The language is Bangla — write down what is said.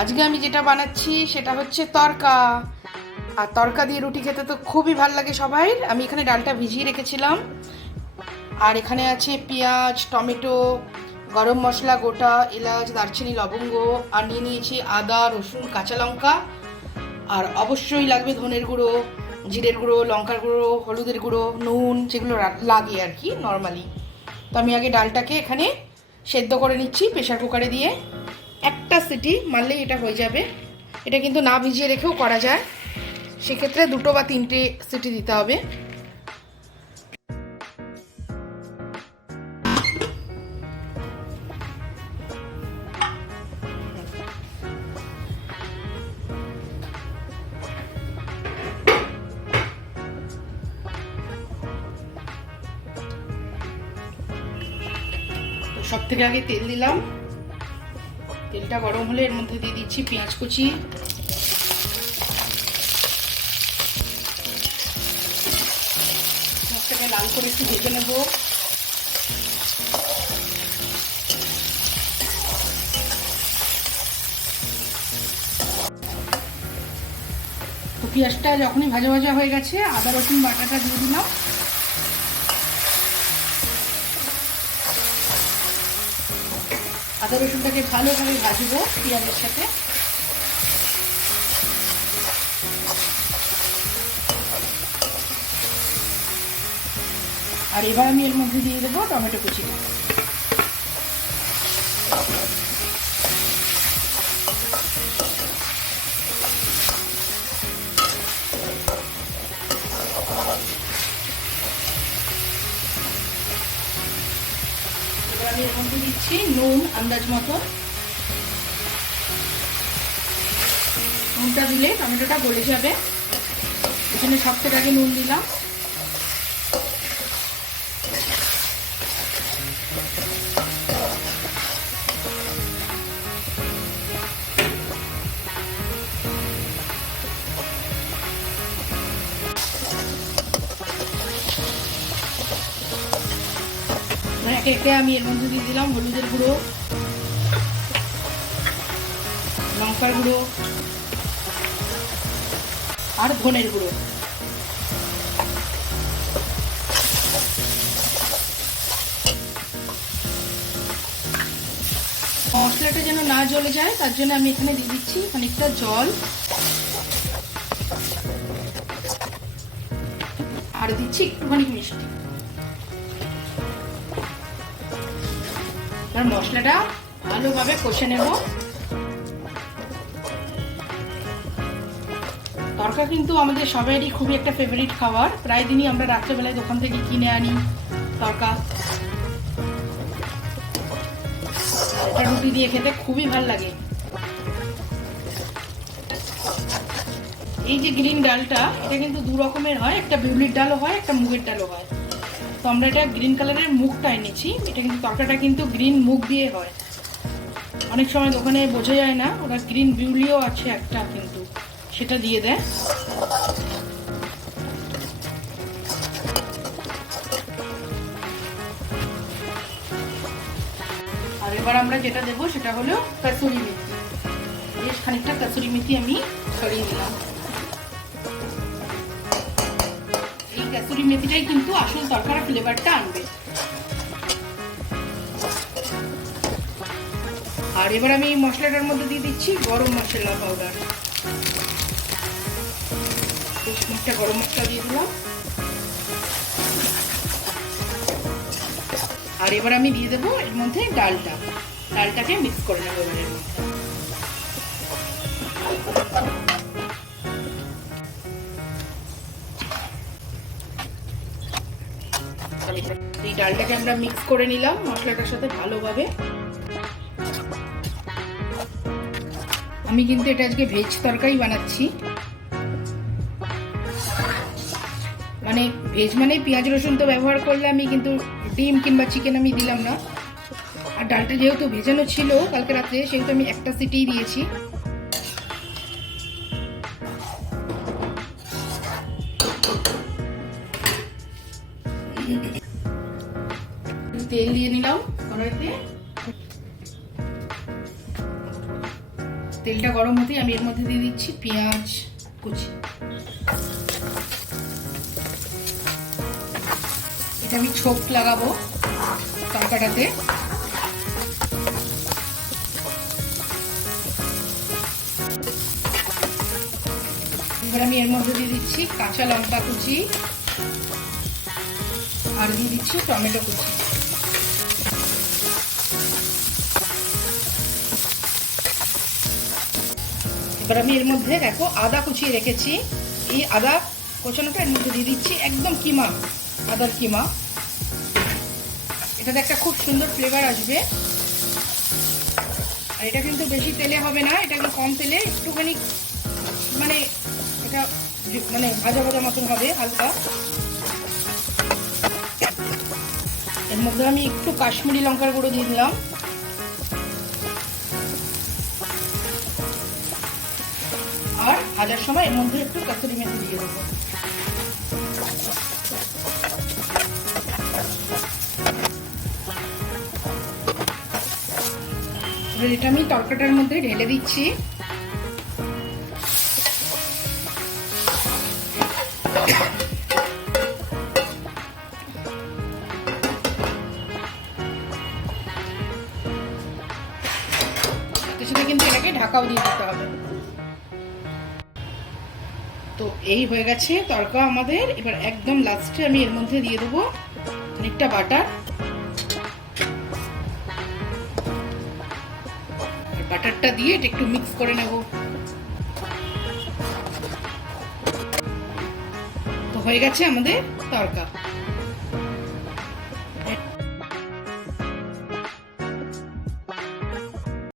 আজকে আমি যেটা বানাচ্ছি সেটা হচ্ছে তড়কা। আর তড়কা দিয়ে রুটি খেতে তো খুবই ভালো লাগে সবাই। আমি এখানে ডালটা ভিজিয়ে রেখেছিলাম। আর এখানে আছে পেঁয়াজ, টমেটো, গরম মশলা, গোটা এলাচ, দারচিনি, লবঙ্গ। আর নিয়ে নিয়েছি আদা, রসুন, কাঁচা লঙ্কা। আর অবশ্যই লাগবে ধনের গুঁড়ো, জিরের গুঁড়ো, লঙ্কার গুঁড়ো, হলুদের গুঁড়ো, নুন, যেগুলো লাগে আর কি নর্মালি। তো আমি আগে ডালটাকে এখানে সেদ্ধ করে নিচ্ছি প্রেশার কুকারে দিয়ে। একটা সিটি মারলেই এটা হয়ে যাবে। এটা কিন্তু না ভিজিয়ে রেখেও করা যায়, সেক্ষেত্রে 2 বা 3টে সিটি দিতে হবে। তো সব থেকে আগে তেল দিলাম। তেলটা গরম হলে এর মধ্যে দিয়ে দিচ্ছি পেঁয়াজ কুচি, পেঁয়াজটাকে লাল করে একটু ভেজে নেব। তো পেঁয়াজটা যখনই ভাজা ভাজা হয়ে গেছে, আদা রসুন বাটাটা দিয়ে দিলাম। আদা রসুনটাকে ভালোভাবে ভাজবো পেঁয়াজের সাথে। আর এবার আমি এর মধ্যে দিয়ে দেবো টমেটো কুচিটা। এবার আমি এর মধ্যে দিচ্ছি নুন আন্দাজ মতো। নুনটা দিলে টমেটোটা গলে যাবে, এখানে সব থেকে আগে নুন দিলাম। একে একে আমি এর মধ্যে দিয়ে দিলাম হলুদের গুঁড়ো, লঙ্কার গুঁড়ো আর ধনের গুঁড়ো। মশলাটা যেন না জ্বলে যায় তার জন্য আমি এখানে দিয়ে দিচ্ছি খানিকটা জল, আর দিচ্ছি একটুখানি মিষ্টি। এবার মশলাটা ভালোভাবে কষে নেব। তড়কা কিন্তু আমাদের সবারই খুবই একটা ফেভারিট খাবার। প্রায় দিনই আমরা রাত্রেবেলায় দোকান থেকে কিনে আনি তড়কা। এটা রুটি দিয়ে খেতে খুবই ভালো লাগে। এই যে গ্রিন ডালটা, এটা কিন্তু 2 রকমের হয়, একটা বিউলির ডালও হয়, একটা মুগের ডালও হয়। তো আমরা এটা গ্রিন কালারের মুগটা এনেছি। এটা কিন্তু তরকাটা কিন্তু গ্রিন মুগ দিয়ে হয়। অনেক সময় দোকানে বোঝা যায় না, ওরা গ্রিন বিউলিও আছে একটা, কিন্তু সেটা দিয়ে দেয়। আর এবার আমরা যেটা দেবো সেটা হলো কাসুরি মেথি। বেশ খানিকটা কাসুরি মেথি আমি ছড়িয়ে দিলাম। এই কাসুরি মেথিটাই কিন্তু আসল তরকারির ফ্লেভারটা আনবে। আর এবার আমি এই মশলাটার মধ্যে দিয়ে দিচ্ছি গরম মশলা পাউডার। একটা গরম মশলা দিয়ে দিলাম। আর এবার আমি দিয়ে দেবো এর মধ্যে ডালটাকে মিক্স করে নেবো এবার এর মধ্যে। এই ডালটাকে আমরা মিক্স করে নিলাম মশলাটার সাথে ভালোভাবে। আমি কিন্তু এটা আজকে ভেজ তরকারি বানাচ্ছি, মানে ভেজ মানে পেঁয়াজ রসুন তো ব্যবহার করলে, আমি কিন্তু ডিম কিংবা চিকেন আমি দিলাম না। আর ডালটা যেহেতু ভেজানো ছিল কালকে রাতে, সেহেতু আমি একটা সিটিই দিয়েছি। তেল দিয়ে নিলাম কড়াইতে। তেলটা গরম হতেই আমি এর মধ্যে দিয়ে দিচ্ছি পেঁয়াজ কুচি। এটা আমি ছোপ লাগাবো তরকাটাতে। এবার আমি এর মধ্যে দিয়ে দিচ্ছি কাঁচা লঙ্কা কুচি আর দিয়ে দিচ্ছি টমেটো কুচি। এবার আমি এর মধ্যে দেখো আদা কুচিয়ে রেখেছি, এই আদা কোচানোটা এর মধ্যে দিয়ে দিচ্ছি, একদম কিমা, আদার কিমা। এটাতে একটা খুব সুন্দর ফ্লেভার আসবে। আর এটা কিন্তু বেশি তেলে হবে না, এটা একটু কম তেলে একটুখানি মানে এটা মানে ভাজা ভাজা মতন হবে হালকা। এর মধ্যে আমি একটু কাশ্মীরি লঙ্কার গুঁড়ো দিয়ে দিলাম, আর ভাজার সময় এর মধ্যে একটু কসুরি মেথি দিয়ে দেবো। এবার এটা আমি তরকাটার মধ্যে ঢেলে দিচ্ছি। সাথে কিন্তু এটাকে ঢাকাও দিয়ে দিতে হবে। তো এই হয়ে গেছে তরকা আমাদের। এবার একদম লাস্টে আমি এর মধ্যে দিয়ে দেবো অনেকটা বাটার। বাটারটা দিয়ে এটা একটু মিক্স করে নেব। তো হয়ে গেছে আমাদের তরকা।